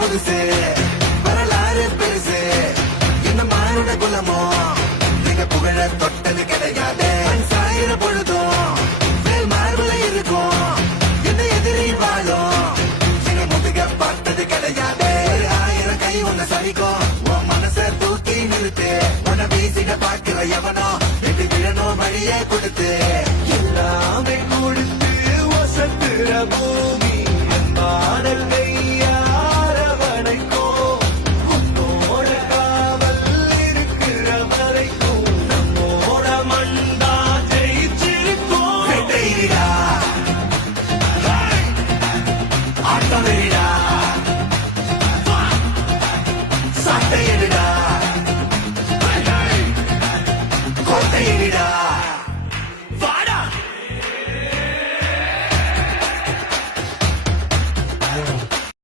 புதுசு வரலாறு பெருசு என்ன மானுட குலமோ நீங்க புகழ தொட்டது கிடையாது சாயிர பொழுதும் மேல் மார்புல இருக்கும் என்ன எதிரி வாழும் எங்க முதுக பார்த்தது கிடையாது 1000 கை உன்னை சரிக்கும் உன் மனச தூக்கி நிறுத்து உன்னை வீசிட பாக்குற எவனோ வெட்டி விழணும் வழியே கொடுத்து எல்லாமே கொடுத்து வசத்துற பூமி